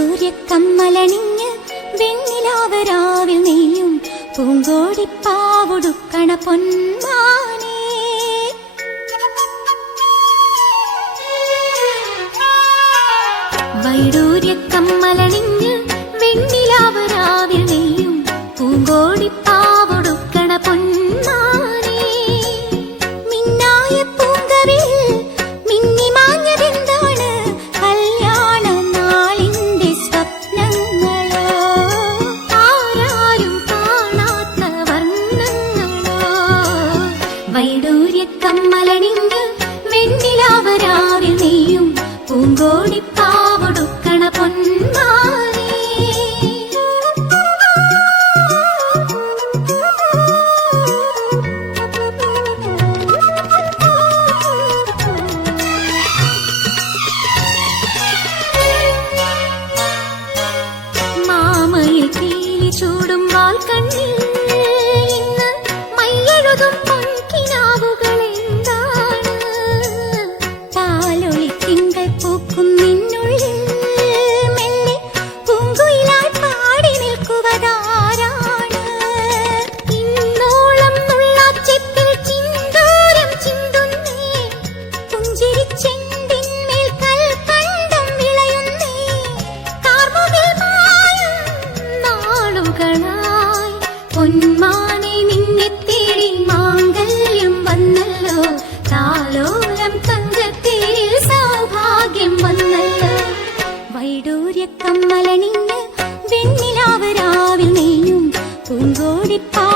വൈഡൂര്യക്കമ്മലണിഞ്ഞ് വെണ്ണിലാവരാവിൽ നെയ്യും പൂങ്കോടിപ്പാവുടുക്കണ പൊന്മാനേ. വൈഡൂര്യക്കമ്മലണിഞ്ഞ് വെണ്ണിലാവരാവിൽ നെയ്യും പൂങ്കോടിപ്പാവുടുക്കണ പൊന്മാനേ. മിന്നായ പൂങ്കവിൽ മിന്നി മാഞ്ഞതെന്താണ്? കല്യാണ നാളിന്റെ സ്വപ്നങ്ങളോ, ആരാരും കാണാത്ത വർണ്ണങ്ങളോ. വൈഡൂര്യക്കമ്മലണിഞ്ഞ് വെണ്ണിലാവരാവിൽ നെയ്യും പൂങ്കോടിപ്പാവുടുക്കണ പൊന്മാനേ. മാമയിൽ പീലി ചൂടും വാൽക്കണ്ണിൽ ഇന്ന് മയ്യെഴുതും പൊൻകിനാവുകൾ എന്താണ്? പാലൊളി തിങ്കൾ പൂക്കും നിന്നുള്ളിൽ മെല്ലെ പൂങ്കുയിലായി പാടി നിൽക്കുവതാരാണ്? ഇന്നോളം നുള്ളാച്ചെപ്പിൽ ചിന്തൂരം ചിന്തുന്നേ, പുഞ്ചിരിച്ചെണ്ടിന്മേൽ കൽക്കണ്ടം വിളയുന്നേ. കാർമുകിൽ മായും നാളുകളായി പൊന്മാനെ നിന്നെ തേടി മാംഗല്യം വന്നല്ലോ. താലോലം തങ്കത്തേരിൽ സൗഭാഗ്യം വന്നല്ലോ. വൈഡൂര്യക്കമ്മലണിഞ്ഞ് വെണ്ണിലാവരാവിൽ നെയ്യും പൂങ്കോടിപ്പാ